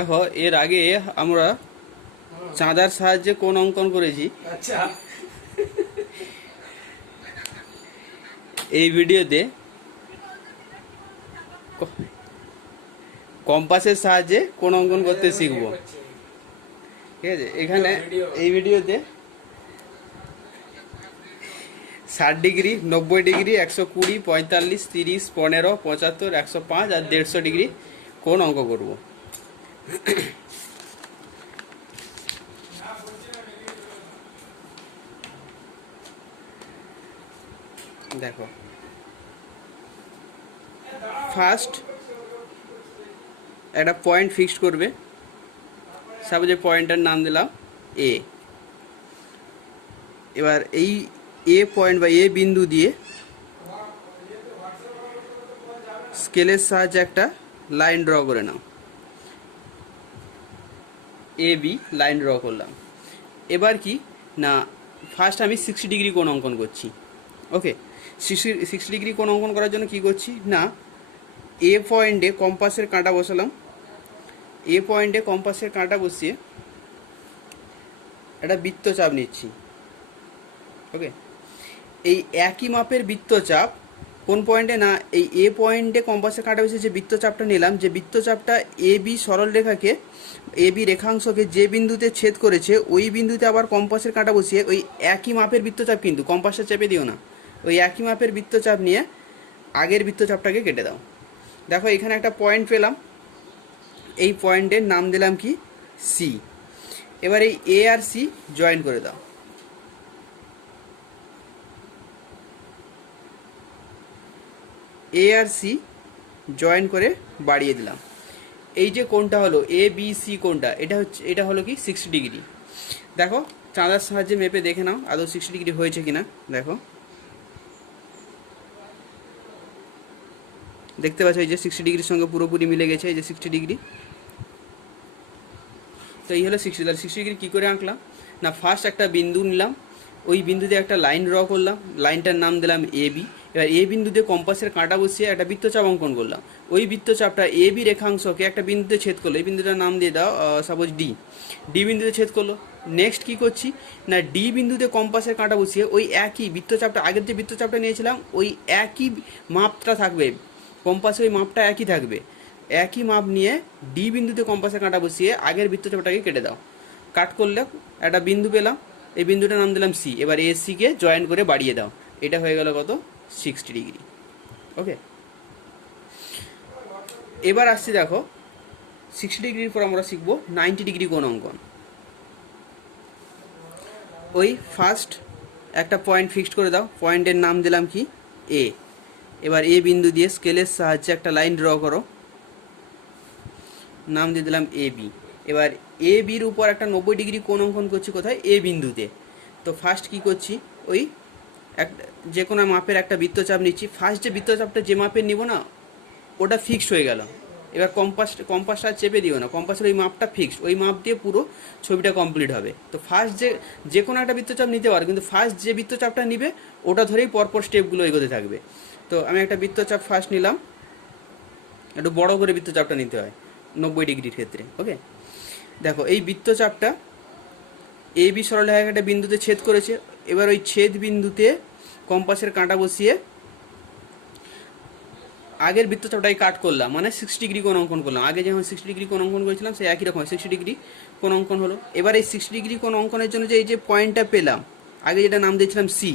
দেখো এর আগে আমরা চাঁদার সাহায্যে কোণ অঙ্কন করেছি। আচ্ছা, এই ভিডিওতে কম্পাসের সাহায্যে কোণ অঙ্কন করতে শিখবো। ঠিক আছে, এখানে এই ভিডিওতে 60 ডিগ্রি, 90 ডিগ্রি, 120, 45, 30, 15, 75, 105 আর 150 ডিগ্রি কোণ অঙ্ক করব। দেখো, ফার্স্ট একটা পয়েন্ট ফিক্সড করবে। সাপোজ পয়েন্টটার নাম দিলাম এ। এবার এই এ পয়েন্ট বা এ বিন্দু দিয়ে স্কেলের সাহায্যে একটা লাইন ড্র করে নাও। এ বি লাইন ড্র করলাম। এবার কি না, ফার্স্ট আমি 60 ডিগ্রি কোণ অঙ্কন করছি। ওকে, 60 ডিগ্রি কোণ অঙ্কন করার জন্য কি করছি না, এ পয়েন্টে কম্পাসের কাঁটা বসালাম। এ পয়েন্টে কম্পাসের কাঁটা বসিয়ে একটা বৃত্তচাপ নিচ্ছি। ওকে, এই একই মাপের বৃত্তচাপ কোন পয়েন্টে না, এই এ পয়েন্টে কম্পাসের কাঁটা বসিয়ে যে বৃত্তচাপটা নিলাম, যে বৃত্তচাপটা এ বি সরল রেখাকে, এ বি রেখাংশকে যে বিন্দুতে ছেদ করেছে ওই বিন্দুতে আবার কম্পাসের কাঁটা বসিয়ে ওই একই মাপের বৃত্তচাপ, কিন্তু কম্পাসটা চেপে দিও না, ওই একই মাপের বৃত্তচাপ নিয়ে আগের বৃত্তচাপটাকে কেটে দাও। দেখো এখানে একটা পয়েন্ট পেলাম, এই পয়েন্টের নাম দিলাম কি সি। এবার এই এ আর সি জয়েন করে দাও। এ আর সি জয়েন করে বাড়িয়ে দিলাম। এই যে কোণটা হলো এ বি সি কোণটা, এটা হলো কি 60 ডিগ্রি। দেখো চাঁদার সাহায্যে মেপে দেখে নাও আদৌ 60 ডিগ্রি হয়েছে কিনা। দেখো, দেখতে পাচ্ছ এই যে 60 ডিগ্রির সঙ্গে পুরোপুরি মিলে গেছে, এই যে 60 ডিগ্রি। তো এই হলো 60। তাহলে 60 ডিগ্রি কী করে আঁকলাম না, ফার্স্ট একটা বিন্দু নিলাম, ওই বিন্দুতে একটা লাইন ড্র করলাম, লাইনটার নাম দিলাম এ বি। এবার এ বিন্দুতে কম্পাসের কাঁটা বসিয়ে একটা বৃত্তচাপ অঙ্কন করলাম। ওই বৃত্তচাপটা এ বি রেখাংশকে একটা বিন্দুতে ছেদ করলো, এই বিন্দুটার নাম দিয়ে দাও সাপোজ ডি। ডি বিন্দুতে ছেদ করলো। নেক্সট কী করছি না, ডি বিন্দুতে কম্পাসের কাঁটা বসিয়ে ওই একই বৃত্তচাপটা, আগের যে বৃত্তচাপটা নিয়েছিলাম ওই একই মাপটা থাকবে, কম্পাসে ওই মাপটা একই থাকবে, একই মাপ নিয়ে ডি বিন্দুতে কম্পাসের কাঁটা বসিয়ে আগের বৃত্তচাপটাকে কেটে দাও। কাট করলে একটা বিন্দু পেলাম, এই বিন্দুটার নাম দিলাম সি। এবার এ সিকে জয়েন করে বাড়িয়ে দাও। এটা হয়ে গেল কত, 60 ডিগ্রি। ওকে, এবার আসছি দেখো 60 ডিগ্রির পর আমরা শিখবো 90 ডিগ্রি কোণ অঙ্কন। ওই ফার্স্ট একটা পয়েন্ট ফিক্সড করে দাও, পয়েন্টের নাম দিলাম কি এ। এবার এ বিন্দু দিয়ে স্কেলের সাহায্যে একটা লাইন ড্র করো, নাম দিয়ে দিলাম এ বি। এবার এ বির উপর একটা 90 ডিগ্রি কোণ অঙ্কন করছি, কোথায়, এ বিন্দুতে। তো ফার্স্ট কি করছি, ওই যে কোনো মাপের একটা বৃত্তচাপ নিচ্ছি। ফার্স্ট যে বৃত্তচাপটা যে মাপের নিব না ওটা ফিক্সড হয়ে গেল। এবার কম্পাসটা চেপে দিও না, কম্পাসের ওই মাপটা ফিক্সড, ওই মাপ দিয়ে পুরো ছবিটা কমপ্লিট হবে। তো ফার্স্ট যে কোনো একটা বৃত্তচাপ নিতে পারো, কিন্তু ফার্স্ট যে বৃত্তচাপটা নিবে ওটা ধরেই পরপর স্টেপগুলো এগোতে থাকবে। তো আমি একটা বৃত্তচাপ ফার্স্ট নিলাম, একটু বড় করে বৃত্তচাপটা নিতে হয় 90 ডিগ্রির ক্ষেত্রে। ওকে, দেখো এই বৃত্তচাপটা এ বি সরলরেখায় একটা বিন্দুতে ছেদ করেছে। এবার ওই ছেদ বিন্দুতে কম্পাসের কাঁটা বসিয়ে আগের বৃত্তচাপটাই কাট করলাম, মানে 60 ডিগ্রি কোণ অঙ্কন করলাম। আগে যেমন 60 ডিগ্রি কোণ অঙ্কন করেছিলাম সেই একই রকম 60 ডিগ্রি কোণ অঙ্কন হলো। এবার এই 60 ডিগ্রি কোণ অঙ্কনের জন্য যে এই যে পয়েন্টটা পেলাম, আগে যেটা নাম দিয়েছিলাম সি,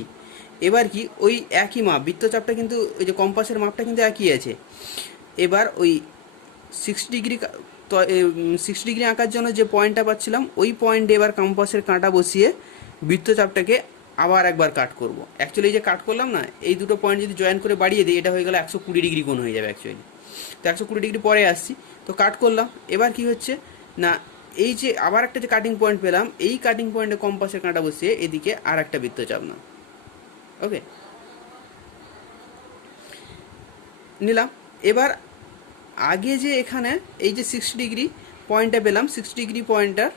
এবার কি ওই একই মাপ, বৃত্তচাপটা কিন্তু ওই যে কম্পাসের মাপটা কিন্তু একই আছে। এবার ওই 60 ডিগ্রি, তো 60 ডিগ্রি আঁকার জন্য যে পয়েন্টটা পাচ্ছিলাম ওই পয়েন্টে এবার কম্পাসের কাঁটা বসিয়ে বৃত্তচাপটাকে আবার একবার কাট করব। অ্যাকচুয়ালি যে কাট করলাম না, এই দুটো পয়েন্ট যদি জয়েন করে বাড়িয়ে দিই এটা হয়ে গেল 120 ডিগ্রি কোণ হয়ে যাবে অ্যাকচুয়ালি। তো 120 ডিগ্রি পরে আসছি, তো কাট করলাম। এবার কি হচ্ছে না, এই যে আবার একটা যে কাটিং পয়েন্ট পেলাম, এই কাটিং পয়েন্টে কম্পাসের কাঁটা বসিয়ে এদিকে আর একটা বৃত্তচাপ না। ওকে, নিলাম। এবার আগে যে এখানে এই যে 60 ডিগ্রি পয়েন্টটা পেলাম, 60 ডিগ্রি পয়েন্টটার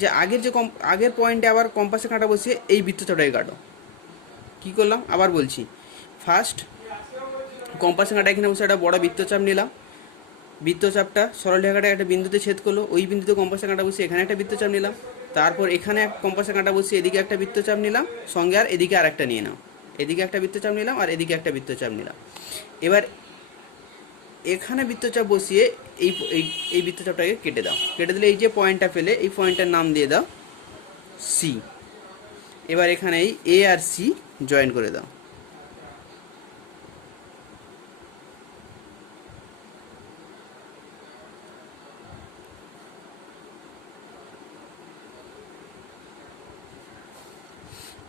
যে আগের পয়েন্টে আবার কম্পাসে কাঁটা বসিয়ে এই বৃত্তচাপটাকে কাটো। কী করলাম আবার বলছি, ফার্স্ট কম্পাসে কাঁটা এখানে বসে একটা বড় বৃত্তচাপ নিলাম, বৃত্তচাপটা সরলরেখাটা একটা বিন্দুতে ছেদ করলো, ওই বিন্দুতে কম্পাসের কাঁটা বসিয়ে এখানে একটা বৃত্তচাপ নিলাম, তারপর এখানে কম্পাসের কাঁটা বসিয়ে এদিকে একটা বৃত্তচাপ নিলাম, সঙ্গে আর এদিকে আর একটা নিয়ে নাও, এদিকে একটা বৃত্তচাপ নিলাম আর এদিকে একটা বৃত্তচাপ নিলাম। এবার এখানে বৃত্তচাপ বসিয়ে এই এই এই বৃত্তচাপটাকে কেটে দাও, কেটে দিলে এই যে পয়েন্টটা পেলে এই পয়েন্টটার নাম দিয়ে দাও সি। এবার এখানে এই এ আর সি জয়েন করে দাও।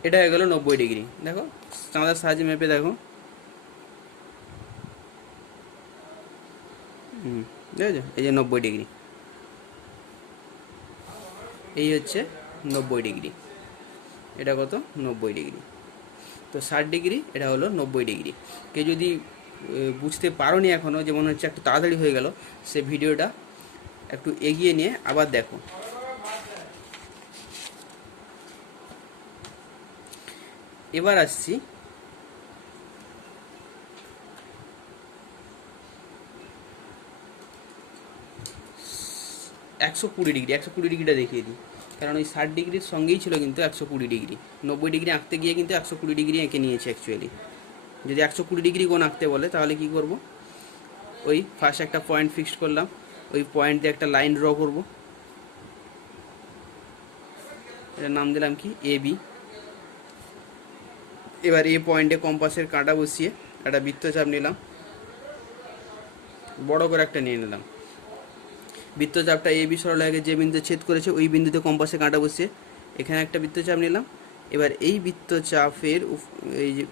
এটা হয়ে গেল 90 ডিগ্রি। দেখো চাঁদার সাহায্যে মেপে দেখো, দেখেছো এই যে 90 ডিগ্রি, এই হচ্ছে 90 ডিগ্রি। এটা কত? 90 ডিগ্রি। তো 60 ডিগ্রি, এটা হলো 90 ডিগ্রি। কেউ যদি বুঝতে পারোনি এখনও, যে মনে হচ্ছে একটু তাড়াতাড়ি হয়ে গেল, সে ভিডিওটা একটু এগিয়ে নিয়ে আবার দেখো। এবার আসছি 120 ডিগ্রি। 120 ডিগ্রিটা দেখিয়ে দিই, কারণ ওই 60 ডিগ্রির সঙ্গেই ছিল কিন্তু 120 ডিগ্রি। 90 ডিগ্রি আঁকতে গিয়ে কিন্তু 120 ডিগ্রি এঁকে নিয়েছে অ্যাকচুয়ালি। যদি 120 ডিগ্রি কোণ আঁকতে বলে তাহলে কি করব, ওই ফার্স্ট একটা পয়েন্ট ফিক্সড করলাম, ওই পয়েন্ট দিয়ে একটা লাইন ড্র করব, এটার নাম দিলাম কি এ বি। এবার এই পয়েন্টে কম্পাসের কাঁটা বসিয়ে একটা বৃত্তচাপ নিলাম, বড় করে একটা নিয়ে নিলাম। বৃত্তচাপটা এ বি সরলরেখাকে যে বিন্দুতে ছেদ করেছে ওই বিন্দুতে কম্পাসের কাঁটা বসিয়ে এখানে একটা বৃত্তচাপ নিলাম। এবার এই বৃত্তচাপের এই যে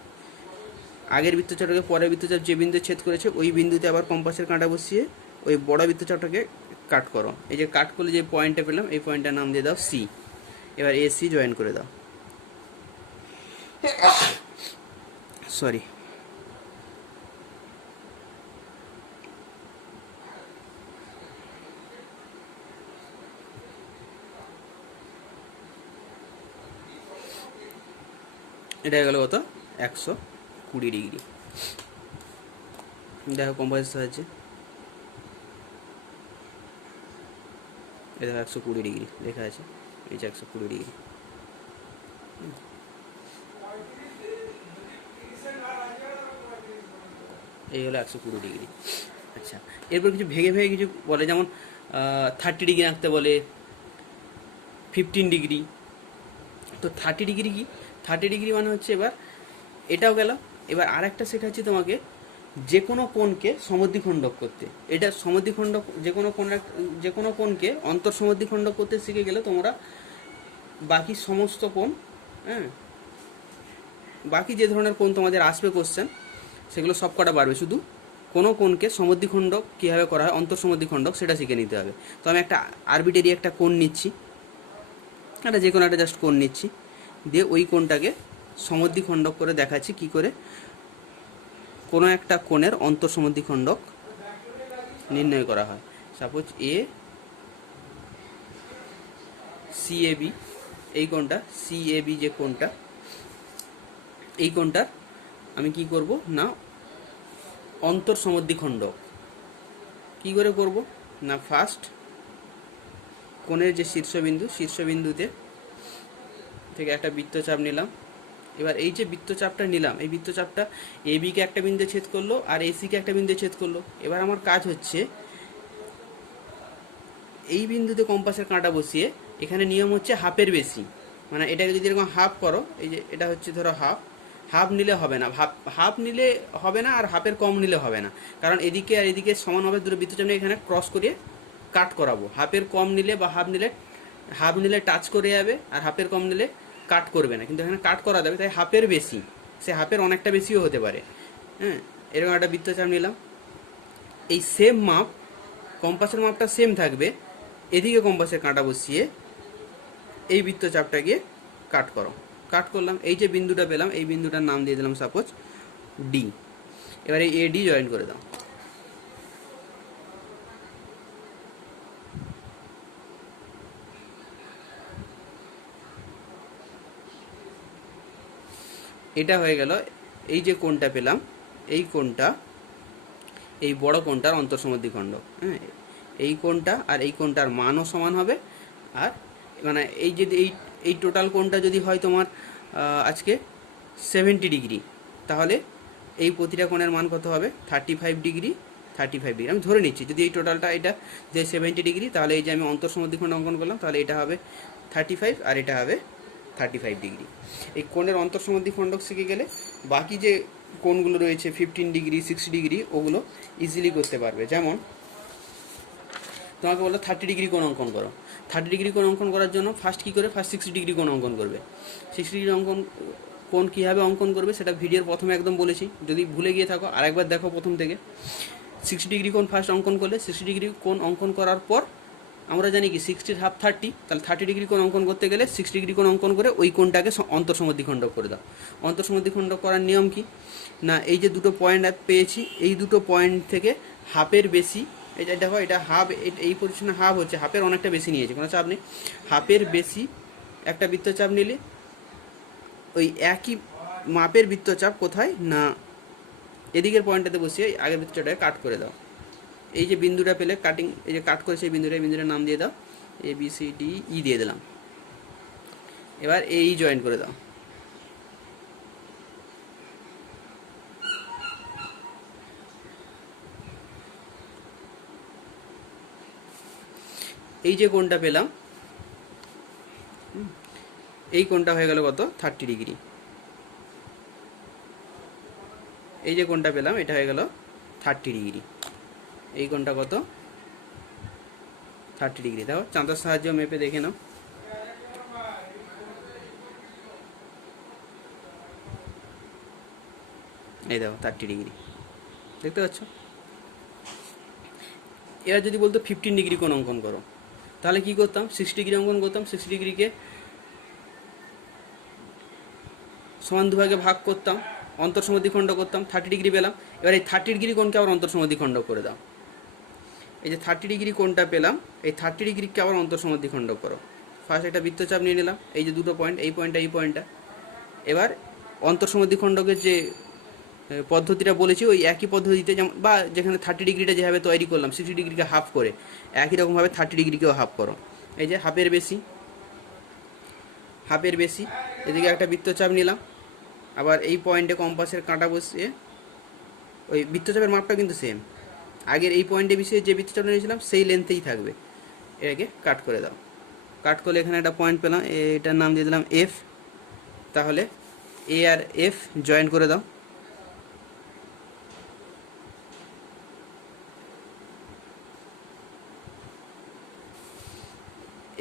আগের বৃত্তচাপটাকে পরের বৃত্তচাপ যে বিন্দুতে ছেদ করেছে ওই বিন্দুতে আবার কম্পাসের কাঁটা বসিয়ে ওই বড় বৃত্তচাপটাকে কাট করো। এই যে কাট করলে যে পয়েন্টটা পেলাম এই পয়েন্টটার নাম দিয়ে দাও সি। এবার এ সি জয়েন করে দাও। সরি, এটা হয়ে গেল কত? 120 ডিগ্রি। দেখো কম্পাসের সাহায্যে, এটা 120 ডিগ্রি লেখা আছে, এই যে 120 ডিগ্রি। এই হলো 120 ডিগ্রি। আচ্ছা, এরপর কিছু ভেঙে ভেঙে কিছু বলে, যেমন 30 ডিগ্রি আঁকতে বলে, 15 ডিগ্রি। তো 30 ডিগ্রি কি? 30 ডিগ্রি মানে হচ্ছে, এবার এটাও গেল। এবার আর একটা শেখাচ্ছি তোমাকে, যে কোনো কোণকে সমদ্বিখণ্ডক করতে। এটা সমদ্বিখণ্ডক, যে কোনো কোণকে অন্তর সমদ্বিখণ্ডক করতে শিখে গেলে তোমরা বাকি সমস্ত কোণ, হ্যাঁ, বাকি যে ধরনের কোণ তোমাদের আসবে কোশ্চেন, সেগুলো সব কটা পারবে। শুধু কোনো কোণকে সমদ্বিখণ্ডক কীভাবে করা হয়, অন্তর সমদ্বিখণ্ডক, সেটা শিখে নিতে হবে। তো আমি একটা আরবিটারি একটা কোণ নিচ্ছি, একটা যে কোনো একটা জাস্ট কোণ নিচ্ছি, দিয়ে ওই কোণটাকে সমদ্বিখণ্ডক করে দেখাচ্ছি কি করে কোনো একটা কোণের অন্তর সমদ্বিখণ্ডক নির্ণয় করা হয়। সাপোজ সিএবি, এই কোণটা সিএবি, যে কোণটা, এই কোণটার আমি কি করব না অন্তর সমদ্বিখণ্ডক কি করে করব না, ফার্স্ট কোণের যে শীর্ষবিন্দুতে থেকে একটা বৃত্তচাপ নিলাম। এবার এই যে বৃত্তচাপটা নিলাম, এই বৃত্তচাপটা এ বিকে একটা বিন্দুতে ছেদ করলো আর এসিকে একটা বিন্দুতে ছেদ করলো। এবার আমার কাজ হচ্ছে এই বিন্দুতে কম্পাসের কাঁটা বসিয়ে, এখানে নিয়ম হচ্ছে হাফের বেশি, মানে এটাকে যদি এরকম হাফ করো, এই যে এটা হচ্ছে ধরো হাফ, হাফ নিলে হবে না, হাফ নিলে হবে না, আর হাফের কম নিলে হবে না, কারণ এদিকে আর এদিকে সমানভাবে দুটো বৃত্তচাপ নিয়ে এখানে ক্রস করিয়ে কাট করাবো। হাফের কম নিলে বা হাফ নিলে টাচ করে যাবে, আর হাফের কম নিলে কাট করবে না, কিন্তু এখানে কাট করা যাবে, তাই হাফের বেশি, সে হাফের অনেকটা বেশিও হতে পারে। হ্যাঁ, এরকম একটা বৃত্তচাপ নিলাম, এই সেম মাপ, কম্পাসের মাপটা সেম থাকবে, এদিকে কম্পাসের কাঁটা বসিয়ে এই বৃত্তচাপটাকে কাট করো। কাট করলাম, এই যে বিন্দুটা পেলাম এই বিন্দুটার নাম দিয়ে দিলাম সাপোজ ডি। এবার এই এডি জয়েন করে দাও। এটা হয়ে গেল। এই যে কোণটা পেলাম, এই কোণটা এই বড় কোণটার অন্তঃসমদ্বিখণ্ডক। হ্যাঁ, এই কোণটা আর এই কোণটার মানও সমান হবে। আর মানে এই যদি এই টোটাল কোণটা যদি হয় তোমার আজকে 70 ডিগ্রি, তাহলে এই প্রতিটা কোণের মান কত হবে? 35 ডিগ্রি। 35 ডিগ্রি আমি ধরে নিচ্ছি, যদি এই টোটালটা এটা যে 70 ডিগ্রি, তাহলে এই যে আমি অন্তঃসমদ্বিখণ্ড অঙ্কন করলাম, তাহলে এটা হবে 35 আর এটা হবে 35 ডিগ্রি। এই কোণের অন্তঃসমদ্বিখণ্ডক শিখে গেলে বাকি যে কোণগুলো রয়েছে 15 ডিগ্রি, 60 ডিগ্রি, ওগুলো ইজিলি করতে পারবে। যেমন তোমাকে বললো 30 ডিগ্রি কোণ অঙ্কন করো। 30 ডিগ্রি কোণ অঙ্কন করার জন্য ফার্স্ট কী করে? ফার্স্ট 60 ডিগ্রি কোণ অঙ্কন করবে। 60 ডিগ্রি কোণ কীভাবে অঙ্কন করবে সেটা ভিডিওর প্রথমে একদম বলেছি, যদি ভুলে গিয়ে থাকো আরেকবার দেখো প্রথম থেকে। 60 ডিগ্রি কোণ ফার্স্ট অঙ্কন করলে 60 ডিগ্রি কোণ অঙ্কন করার পর আমরা জানি কি 60 হাফ 30, তাহলে 30 ডিগ্রি কোণ অঙ্কন করতে গেলে 60 ডিগ্রি কোণ অঙ্কন করে ওই কোণটাকে অন্তঃসমদ্বিখণ্ডক করে দাও। অন্তঃসমদ্বিখণ্ডক করার নিয়ম কি না, এই যে দুটো পয়েন্ট পেয়েছি, এই দুটো পয়েন্ট থেকে হাফের বেশি, এটা দেখো এটা হাফ, এই পজিশনে হাফ হচ্ছে, হাফের অনেকটা বেশি নিয়েছে, কোনো চাপ নেই। হাফের বেশি একটা বৃত্তচাপ নিলে ওই একই মাপের বৃত্তচাপ কোথায় না এদিকের পয়েন্টটাতে বসিয়ে আগের বৃত্তচাপটাকে কাট করে দাও। এই যে বিন্দুটা পেলে কাটিং, এই যে কাট করেছে এই বিন্দুটার নাম দিয়ে দাও ABCDE দিয়ে দিলাম। এবার এই জয়েন করে দাও। এই যে কোণটা পেলাম, এই কোণটা হয়ে গেল কত? 30 ডিগ্রি। এই যে কোণটা পেলাম এটা হয়ে গেল 30 ডিগ্রি। এই কোণটা কত? 30 ডিগ্রি। দেখো চাঁদার সাহায্যে মেপে দেখে নাও। এই দেখো 30 ডিগ্রি, দেখতে পাচ্ছ? এরা যদি বলতো 15 ডিগ্রি কোণ অঙ্কন করো, তাহলে কি করতাম? 60 ডিগ্রি অঙ্কন করতাম, 60 ডিগ্রিকে সমান দুভাগে ভাগ করতাম, অন্তঃসমদ্বিখণ্ড করতাম, 30 ডিগ্রি পেলাম। এবার এই 30 ডিগ্রি কোণকে আবার অন্তঃসমদ্বিখণ্ড করে দাও। এই যে 30 ডিগ্রি কোণটা পেলাম, এই 30 ডিগ্রিকে আবার অন্তঃসমদ্বিখণ্ড করো। ফার্স্ট একটা বৃত্তচাপ নিয়ে নিলাম, এই যে দুটো পয়েন্ট, এই পয়েন্টটা এই পয়েন্টটা। এবার অন্তঃসমদ্বিখণ্ডকের যে পদ্ধতিটা বলেছি ওই একই পদ্ধতিতে, যেমন বা যেখানে 30 ডিগ্রিটা যেভাবে তৈরি করলাম 60 ডিগ্রিকে হাফ করে, একই রকমভাবে 30 ডিগ্রিকেও হাফ করো। এই যে হাফের বেশি, হাফের বেশি, এদিকে একটা বৃত্তচাপ নিলাম, আবার এই পয়েন্টে কম্পাসের কাঁটা বসিয়ে, ওই বৃত্তচাপের মাপটা কিন্তু সেম, আগের এই পয়েন্টে বিষয়ে যে বৃত্তচাপটা নিয়েছিলাম সেই লেন্থেই থাকবে। এটাকে কাট করে দাও। কাট করলে এখানে একটা পয়েন্ট পেলাম, এটার নাম দিয়ে দিলাম F। তাহলে A আর F জয়েন করে দাও।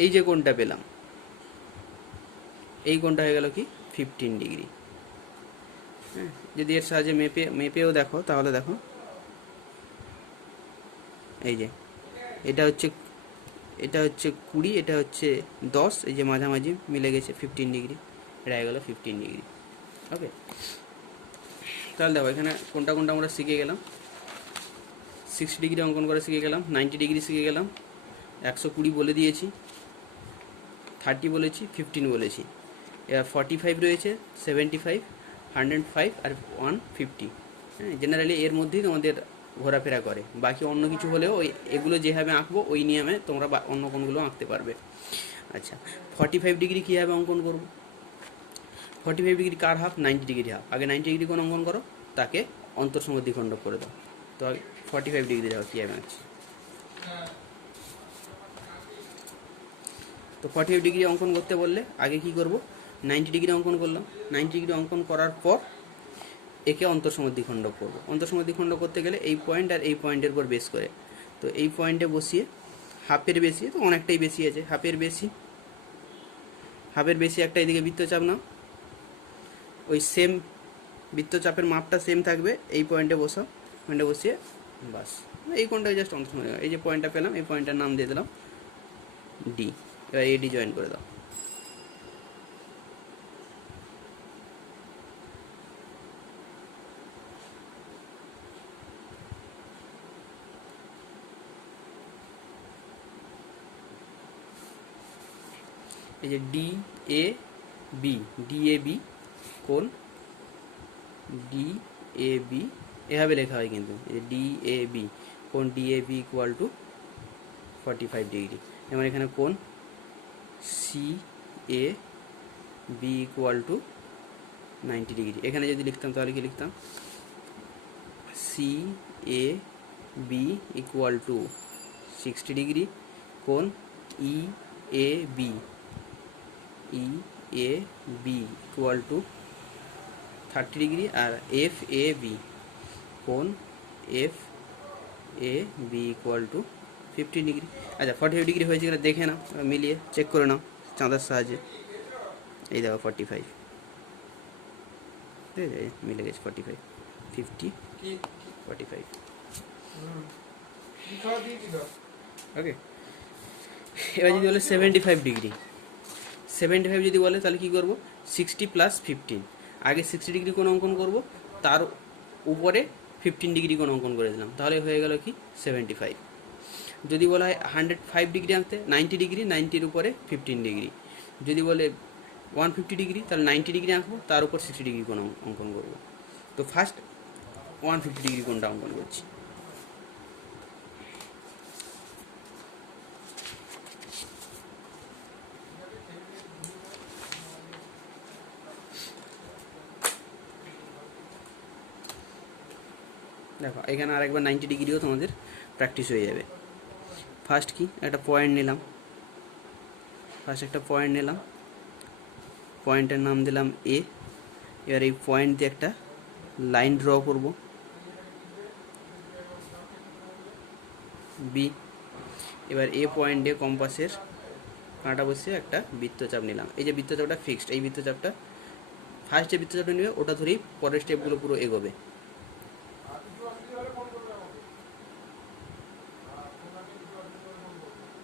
এই যে কোণটা পেলাম, এই কোণটা হয়ে গেল কি 15 ডিগ্রি। হ্যাঁ, যদি এর সাহায্যে মেপেও দেখো, তাহলে দেখো এই যে এটা হচ্ছে 20, এটা হচ্ছে 10, এই যে মাঝামাঝি মিলে গেছে 15 ডিগ্রি, এটা হয়ে গেলো 15 ডিগ্রি। ওকে, তাহলে দেখো এখানে কোনটা কোনটা আমরা শিখে গেলাম। 60 ডিগ্রি অঙ্কন করে শিখে গেলাম, 90 ডিগ্রি শিখে গেলাম, 120 বলে দিয়েছি, 30 বলেছি, 15 বলেছি। এবার 45 রয়েছে, 75, 105 আর 150। হ্যাঁ, জেনারেলি এর মধ্যেই তোমাদের ঘোরাফেরা করে, বাকি অন্য কিছু হলেও ওই এগুলো যেভাবে আঁকবো ওই নিয়মে তোমরা অন্য কোনগুলো আঁকতে পারবে। আচ্ছা, 45 ডিগ্রি কীভাবে অঙ্কন করব? 45 ডিগ্রি কার হাফ? 90 degree half. আগে 90 ডিগ্রি কোণ অঙ্কন করো, তাকে অন্তঃসমদ্বিখণ্ডক করে দাও। তো আগে 45 ডিগ্রি দেখো কীভাবে আঁকছি। তো 45 ডিগ্রি অঙ্কন করতে বললে আগে কি করব? 90 ডিগ্রি অঙ্কন করলাম, 90 ডিগ্রি অঙ্কন করার পর একে অন্তঃসমদ্বিখণ্ডক করব। অন্তঃসমদ্বিখণ্ডক করতে গেলে এই পয়েন্ট আর এই পয়েন্টের উপর বেস করে, তো এই পয়েন্টে বসিয়ে হাফের বেশি, তো অনেকটাই বেশি আছে, হাফের বেশি একটা এদিকে বৃত্তচাপ নাও, ওই সেম বৃত্তচাপের মাপটা সেম থাকবে, এই পয়েন্টে বসাও, পয়েন্টে বসিয়ে বাস এই কোণটাকে জাস্ট অন্তঃসমদ্বিখণ্ডক। এই যে পয়েন্টটা পেলাম, এই পয়েন্টটার নাম দিয়ে দিলাম ডি। এবার এডি জয়েন করে দাও। এই যে DAB কোণ DAB এভাবে লেখা হয় কিন্তু ডি এ বি, কোণ D A B equal to 45 degree. যেমন এখানে কোণ C A B equal to 90 degree. এখানে যদি লিখতাম তাহলে কি লিখতাম, C A B equal to 60 degree, কোণ E A B equal to 30 degree, আর এফ এ বি কোণ F A B equal to 15 degree. আচ্ছা 45 ডিগ্রি হয়েছে কিনা দেখে নাও, মিলিয়ে চেক করে নাও চাঁদার সাহায্যে। এই দেখো 45, ঠিক আছে, মিলে গেছে 45, 50, 45। ওকে, এবার যদি বলে 75 ডিগ্রি, 75 যদি বলে তাহলে কী করবো, 60 প্লাস 15, আগে 60 ডিগ্রি কোণ অঙ্কন করব, তার উপরে 15 ডিগ্রি কোণ অঙ্কন করে দিলাম, তাহলে হয়ে গেল কি 75। যদি বলা হয় 105 ডিগ্রি আঁকতে, 90 ডিগ্রি, 90-র উপরে 15 ডিগ্রি। যদি বলে 150 ডিগ্রি, তাহলে 90 ডিগ্রি আঁকবো, তার উপর 60 ডিগ্রি কোণ অঙ্কন করব। তো ফার্স্ট 150 ডিগ্রি কোণটা অঙ্কন করছি। দেখো এখানে আরেকবার 90 ডিগ্রিও তোমাদের প্র্যাকটিস হয়ে যাবে। ফার্স্ট কি একটা পয়েন্ট নিলাম, পয়েন্টের নাম দিলাম এ। এবার এই পয়েন্ট দিয়ে একটা লাইন ড্র করব, বি। এবার এ পয়েন্টে কম্পাসের কাঁটা বসিয়ে একটা বৃত্তচাপ নিলাম। এই যে বৃত্তচাপটা ফিক্সড, এই বৃত্তচাপটা ফার্স্ট যে বৃত্তচাপটা নেবে ওটা ধরেই পরের স্টেপগুলো পুরো এগোবে।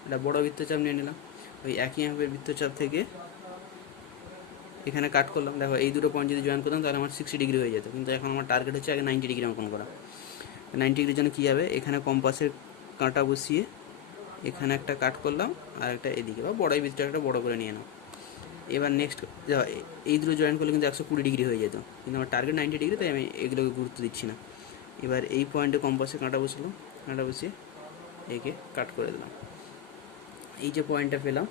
একটা বড় বৃত্তচাপ নিয়ে নিলাম, ওই একই মাপের বৃত্তচাপ থেকে এখানে কাট করলাম। দেখো এই দুটো পয়েন্ট যদি জয়েন করতাম তাহলে আমার 60 ডিগ্রি হয়ে যেত, কিন্তু এখন আমার টার্গেট হচ্ছে আগে 90 ডিগ্রি অঙ্কন করা। 90 ডিগ্রির জন্য কী হবে, এখানে কম্পাসের কাঁটা বসিয়ে এখানে একটা কাট করলাম, আর একটা এদিকে, বা বড় বৃত্তটা একটা বড় করে নিয়ে নাও। এবার নেক্সট এই দুটো জয়েন করলে কিন্তু 120 ডিগ্রি হয়ে যেত, কিন্তু আমার টার্গেট 90 ডিগ্রি, তাই আমি এগুলোকে গুরুত্ব দিচ্ছি না। এবার এই পয়েন্টে কম্পাসে কাঁটা বসলাম, কাঁটা বসিয়ে একে কাট করে দিলাম। এই যে পয়েন্টটা পেলাম,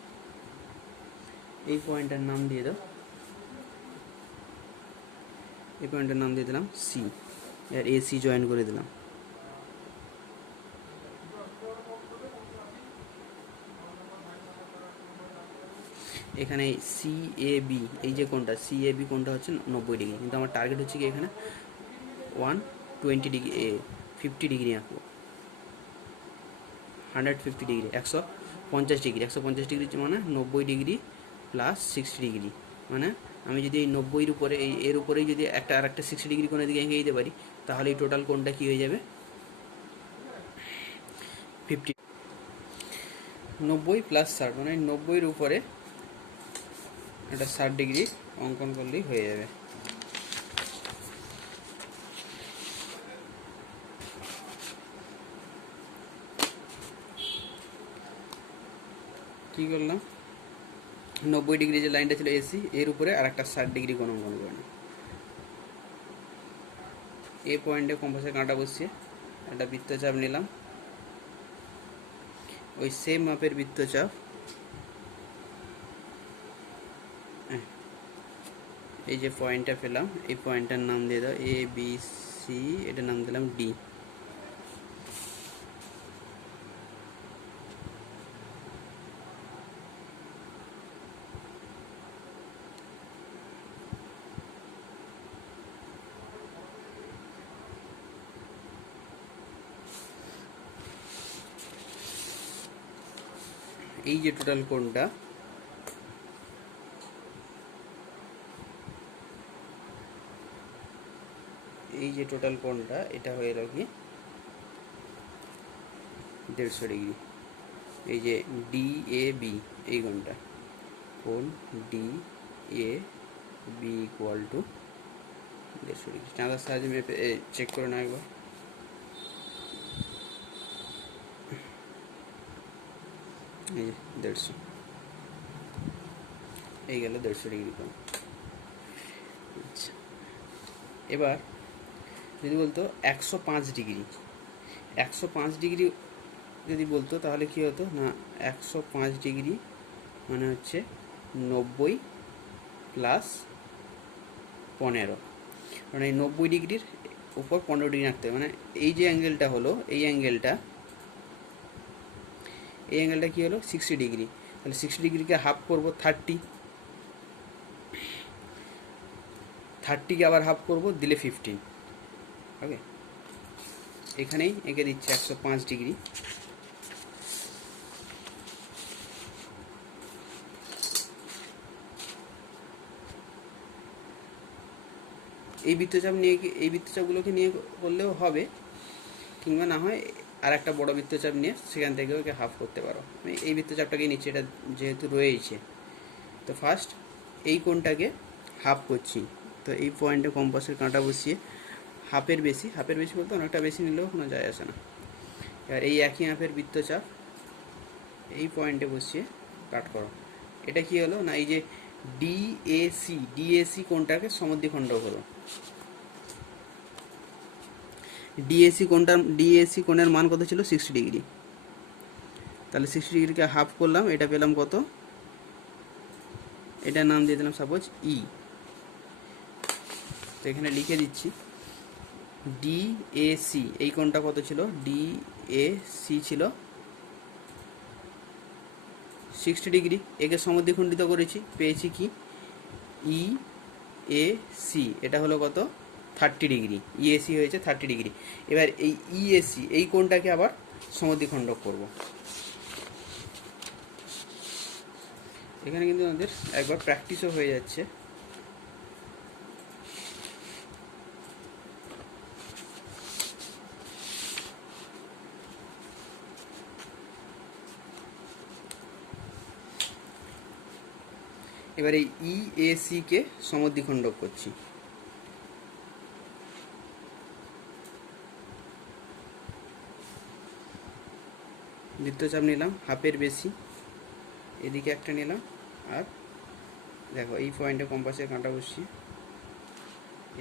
এই পয়েন্টটার নাম দিয়ে দাও, এই পয়েন্টের নাম দিয়ে দিলাম সি। আর এ সি জয়েন করে দিলাম। এখানে সি এ বি, এই যে কোণটা সি এ বি কোণটা হচ্ছে 90 ডিগ্রি, কিন্তু আমার টার্গেট হচ্ছে কি এখানে 120 ডিগ্রি 50 ডিগ্রি আঁকবো। 150 ডিগ্রি 150 ডিগ্রি, 150 ডিগ্রি মানে 90 ডিগ্রি প্লাস 60 ডিগ্রি। মানে আমি যদি এই 90-এর উপরে এর উপরেই যদি একটা আর একটা 60 ডিগ্রি কোণের দিকে এঁকে দিতে পারি, তাহলে এই টোটাল কোণটা কী হয়ে যাবে, 50। 90 প্লাস 60 মানে 90-এর উপরে একটা 60 ডিগ্রি অঙ্কন করলেই হয়ে যাবে। কী করলাম, 90 ডিগ্রি যে লাইনটা ছিল এসি, এর উপরে আর একটা 60 ডিগ্রি কোণ অঙ্কন করে না। এ পয়েন্টে কম্পাসের কাঁটা বসিয়ে একটা বৃত্তচাপ নিলাম, ওই সেম মাপের বৃত্তচাপ এই যে পয়েন্টটা পেলাম, এই পয়েন্টটার নাম দিয়ে দাও এ বি সি, এটার নাম দিলাম ডি। এই যে টোটাল কোণটা, এই যে টোটাল কোণটা এটা হয়ে গেল কি 150 ডিগ্রি। এই যে ডি এ বি, এই কোণটা কোণ D A B equal to 150 degree. চাঁদার সাহায্যে মেপে চেক করে না একবার। এই যে 150, এই গেল 150 ডিগ্রি কোণ। আচ্ছা, এবার যদি বলতো 105 ডিগ্রি, 105 ডিগ্রি যদি বলতো তাহলে কী হতো না, 105 ডিগ্রি মানে হচ্ছে 90 প্লাস 15, মানে এই 90 ডিগ্রির উপর 15 ডিগ্রি রাখতে হবে। মানে এই যে অ্যাঙ্গেলটা হলো, এই অ্যাঙ্গেলটা কী হলো 60 ডিগ্রি। তাহলে 60 ডিগ্রিকে হাফ করবো 30কে আবার হাফ করবো, দিলে 15। ওকে, এখানেই এঁকে দিচ্ছে 105 ডিগ্রি। এই বৃত্তচাপগুলোকে নিয়ে করলেও হবে, কিংবা না হয় আর একটা বড় বৃত্তচাপ নিয়ে সেখান থেকে ওকে হাফ করতে পারো। আমি এই বৃত্তচাপটাকে নিচ্ছি, এটা যেহেতু রয়েছে। তো ফার্স্ট এই কোণটাকে হাফ করছি। তো এই পয়েন্টে কম্পাসের কাঁটা বসিয়ে হাফের বেশি বলতে অনেকটা বেশি নিলেও কোনো যায় আসে না। আর এই একই মাপের বৃত্তচাপ এই পয়েন্টে বসিয়ে কাট করো। এটা কি হলো না, এই যে ডিএসি কোণটাকে সমদ্বিখণ্ড হলো। ডিএসি কোণের মান কত ছিল 60 ডিগ্রি। তাহলে 60 ডিগ্রিকে হাফ করলাম, এটা পেলাম কত, এটার নাম দিয়ে দিলাম সাপোজ ই। তো এখানে লিখে দিচ্ছি ডিএসি, এই কোণটা কত ছিল, ডিএসি ছিল 60 ডিগ্রি। একে সমদ্বিখণ্ডিত করেছি, পেয়েছি কি ই এ সি, এটা হলো কত 30 ডিগ্রি। ইএসি হয়েছে 30 ডিগ্রি। এবার এই ইএসি এই কোণটাকে আবার সমদ্বিখণ্ড করব। এখানে কিন্তু আমাদের একবার প্র্যাকটিসও হয়ে যাচ্ছে। এবার এই ইএসিকে সমদ্বিখণ্ড করছি। বৃত্তচাপ নিলাম হাফের বেশি, এদিকে একটা নিলাম, আর দেখো এই পয়েন্টে কম্পাসের কাঁটা বসিয়ে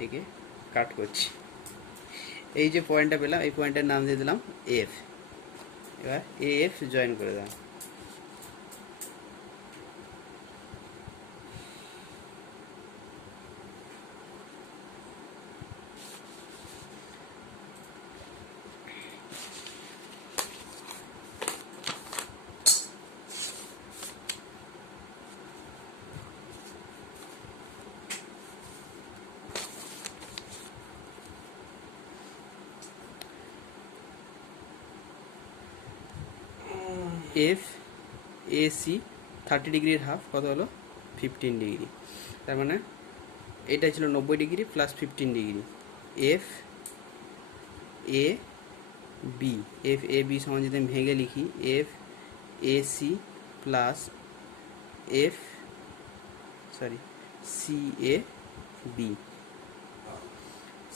একে কাট করছি। এই যে পয়েন্টটা পেলাম, এই পয়েন্টের নাম দিয়ে দিলাম এফ। এবার এফ জয়েন করে দাও। এফ এসি 30 ডিগ্রির হাফ কত হলো 15 ডিগ্রি। তার মানে এটা ছিল 90 degree plus 15 degree. F A B, F A B সমান যদি আমি ভেঙে লিখি F A C plus C A B.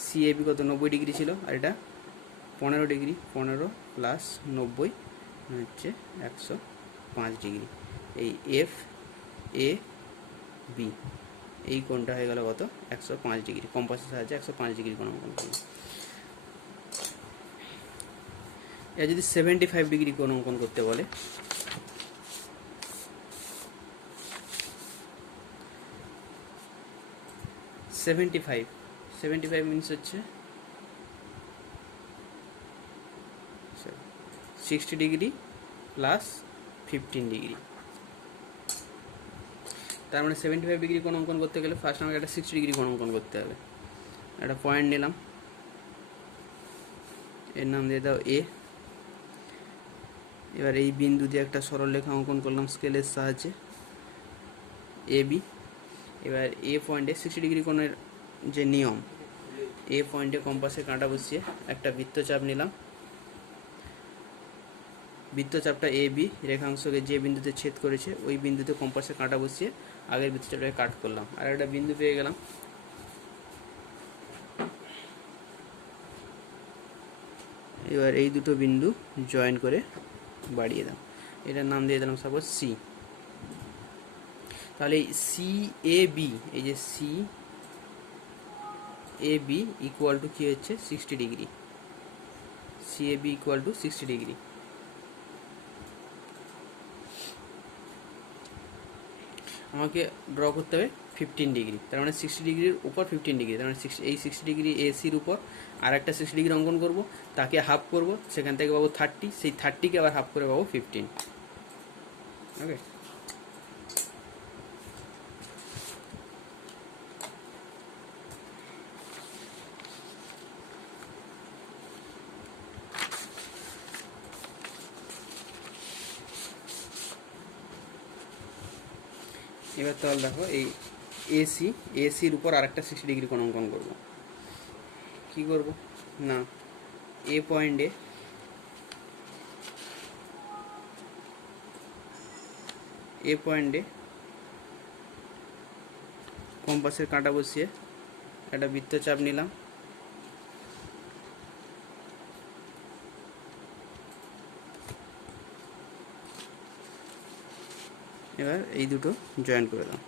C A B কত 90 ডিগ্রি ছিল, আর এটা 15 ডিগ্রি, 15 প্লাস 90 হচ্ছে 105 ডিগ্রি। এই এফ এ বি এই কোণটা হয়ে গেল কত 105 ডিগ্রি। কম্পাসের সাহায্যে 105 ডিগ্রি কোণ অঙ্কন করব। এর যদি 75 ডিগ্রি কোণ অঙ্কন করতে বলে, 75 মিনস হচ্ছে 60 ডিগ্রি প্লাস 15 ডিগ্রি। তার মানে 75 ডিগ্রি কোণ অঙ্কন করতে গেলে ফার্স্ট আমাকে একটা 60 ডিগ্রি কোণ অঙ্কন করতে হবে। একটা পয়েন্ট নিলাম, এর নাম দিয়ে দাও এ। এবার এই বিন্দু দিয়ে একটা সরলরেখা অঙ্কন করলাম স্কেলের সাহায্যে এ বি। এবার এ পয়েন্টে 60 ডিগ্রি কোণের যে নিয়ম, এ পয়েন্টে কম্পাসের কাঁটা বসিয়ে একটা বৃত্তচাপ নিলাম। বৃত্তচাপটা এ বি রেখাংশকে যে বিন্দুতে ছেদ করেছে ওই বিন্দুতে কম্পাসের কাঁটা বসিয়ে আগের বৃত্তচাপটাকে কাট করলাম, আর একটা বিন্দু পেয়ে গেলাম। এবার এই দুটো বিন্দু জয়েন করে বাড়িয়ে দাও, এটার নাম দিয়ে দিলাম সাপোজ সি। তাহলে এই সি এ বি, এই যে C A B equal to কী হচ্ছে 60 degree, C A B equal to 60 degree. আমাকে ড্র করতে হবে 15 ডিগ্রি, তার মানে 60 ডিগ্রির উপর 15 ডিগ্রি, তার মানে এই 60 ডিগ্রি এসির উপর আর একটা 60 ডিগ্রি অঙ্কন করব, তাকে হাফ করব, সেখান থেকে পাবো 30, সেই 30কে আবার হাফ করে পাবো 15। ওকে, এবার তাহলে দেখো এই এসির উপর আর একটা 60 ডিগ্রি কোণ অঙ্কন করব। কী করব না, এ পয়েন্টে কম্পাসের কাঁটা বসিয়ে একটা বৃত্তচাপ নিলাম, এবার এই দুটো জয়েন করে দাও।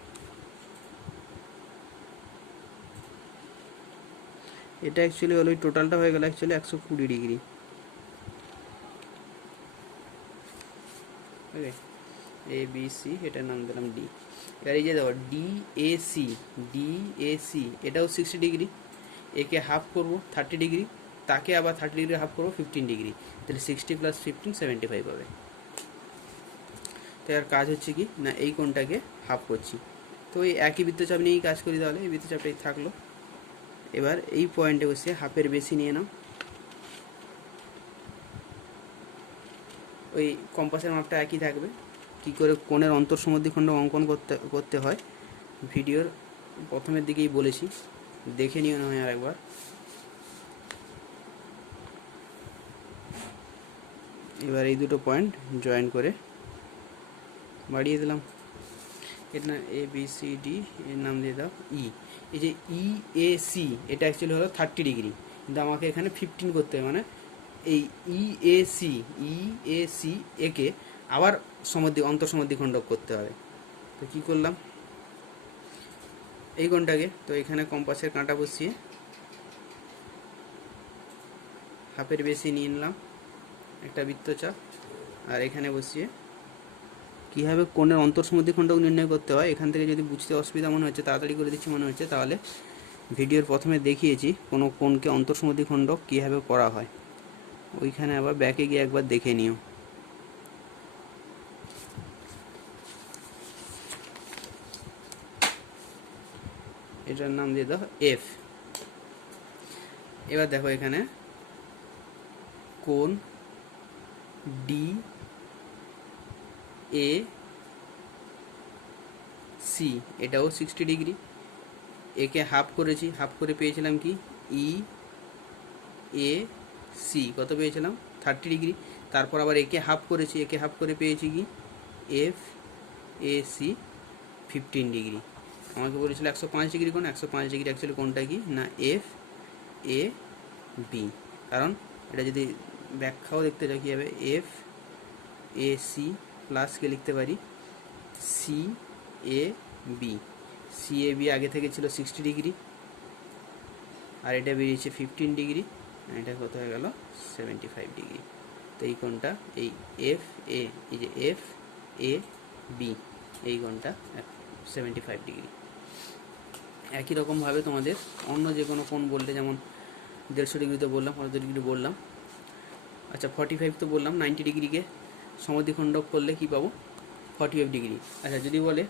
এটা অ্যাকচুয়ালি হলো ওই টোটালটা হয়ে গেল অ্যাকচুয়ালি 120 ডিগ্রি। ওকে, এ বি সি, এটার নাম দিলাম ডি। এবার এই যে দেখো ডিএসি এটাও 60 ডিগ্রি, একে হাফ করব 30 ডিগ্রি, তাকে আবার 30 ডিগ্রি হাফ করবো 15 ডিগ্রি, তাহলে 60 + 15 75 হবে। তো এর কাজ হচ্ছে কি না, এই কোণটাকে হাফ করছি, তো এই একই বৃত্তচাপ নিয়েই কাজ করি, তাহলে এই বৃত্তচাপটাই থাকলো। এবার এই পয়েন্টে বসে হাফের বেশি নিয়ে নাও, ওই কম্পাসের মাপটা একই থাকবে। কী করে কোণের অন্তঃসমদ্বিখণ্ড অঙ্কন করতে হয় ভিডিওর প্রথমের দিকেই বলেছি, দেখে নিও না হয় আরেকবার। এবার এই দুটো পয়েন্ট জয়েন করে বাড়িয়ে দিলাম, এর না এ বি সি ডি, এর নাম দিয়ে দাও ই। এই যে ইএসি এটা অ্যাকচুয়ালি হলো 30 ডিগ্রি, কিন্তু আমাকে এখানে 15 করতে হবে, মানে এই ইএসি একে আবার অন্তঃসমদ্বিখণ্ডক করতে হবে। তো কী করলাম, এই কোণটাকে তো এখানে কম্পাসের কাঁটা বসিয়ে হাফের বেশি নিয়ে নিলাম একটা বৃত্তচাপ, আর এখানে বসিয়ে কীভাবে কোণের অন্তঃসমদ্বিখণ্ডক নির্ণয় করতে হয় এখান থেকে যদি বুঝতে অসুবিধা মনে হচ্ছে, তাড়াতাড়ি করে দিচ্ছি মনে হচ্ছে, তাহলে ভিডিওর প্রথমে দেখিয়েছি কোনো কোণকে অন্তঃসমদ্বিখণ্ডক কীভাবে করা হয়, ওইখানে আবার ব্যাকে গিয়ে একবার দেখে নিও। এটার নাম দিয়ে দাও এফ। এবার দেখো এখানে কোণ ডি এ সি এটাও 60 ডিগ্রি, একে হাফ করেছি, হাফ করে পেয়েছিলাম কি ই এ সি, কত পেয়েছিলাম 30 ডিগ্রি, তারপর আবার একে হাফ করেছি, একে হাফ করে পেয়েছি কি এফ এ সি 15 ডিগ্রি। আমাকে বলেছিল 105 ডিগ্রি কোণ, 105 ডিগ্রি অ্যাকচুয়ালি কোণটা কি না এফ এ বি, কারণ এটা যদি ব্যাখ্যাও দেখতে চাই কী হবে, এফ এ সি প্লাসকে লিখতে পারি C A B, C A B আগে থেকে ছিল 60 ডিগ্রি, আর এটা বেরিয়েছে 15 ডিগ্রি, এটা কত হয়ে গেল 75 ডিগ্রি। তো এই কোণটা এই এফ এ, এই যে এফ এ বি, এই কোণটা 75 ডিগ্রি। একই রকমভাবে তোমাদের অন্য যে কোনো কোণ বললে, যেমন 150 ডিগ্রি তো বললাম, 45 ডিগ্রি বললাম, আচ্ছা 45 তো বললাম, 90 ডিগ্রিকে সমদ্বিখণ্ডক করলে কি পাবো 45 ডিগ্রি। আচ্ছা যদি বলে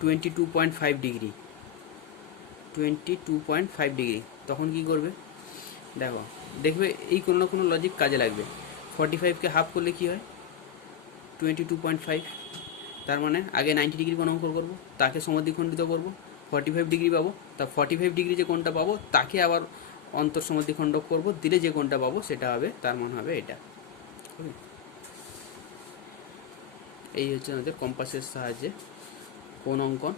22.5 ডিগ্রি, 22.5 ডিগ্রি, তখন কি করবে দেখবে এই কোনো না কোনো লজিক কাজে লাগবে। 45কে হাফ করলে কি হয় 22.5, তার মানে আগে 90 ডিগ্রি কোণ অঙ্কন করবো, তাকে সমদ্বিখণ্ডিত করবো, 45 ডিগ্রি পাবো, তা 45 ডিগ্রি যে কোণটা পাবো তাকে আবার অন্তঃসমদ্বিখণ্ডক করবো, দিলে যে কোণটা পাবো সেটা হবে, তার মান হবে এটা। এই হচ্ছে আমাদের কম্পাসের সাহায্যে কোণ অঙ্কন।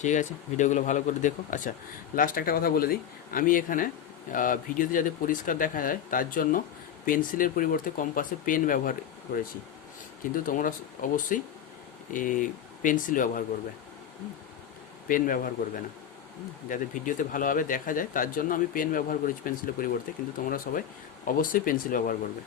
ঠিক আছে, ভিডিওগুলো ভালো করে দেখো। আচ্ছা লাস্ট একটা কথা বলে দিই, আমি এখানে ভিডিওতে যাতে পরিষ্কার দেখা যায় তার জন্য পেন্সিলের পরিবর্তে কম্পাসে পেন ব্যবহার করেছি, কিন্তু তোমরা অবশ্যই এই পেন্সিল ব্যবহার করবে, পেন ব্যবহার করবে না, যাতে ভিডিওতে ভালোভাবে দেখা যায় তার জন্য আমি পেন ব্যবহার করেছি পেন্সিলের পরিবর্তে, কিন্তু তোমরা সবাই অবশ্যই পেন্সিল ব্যবহার করবে।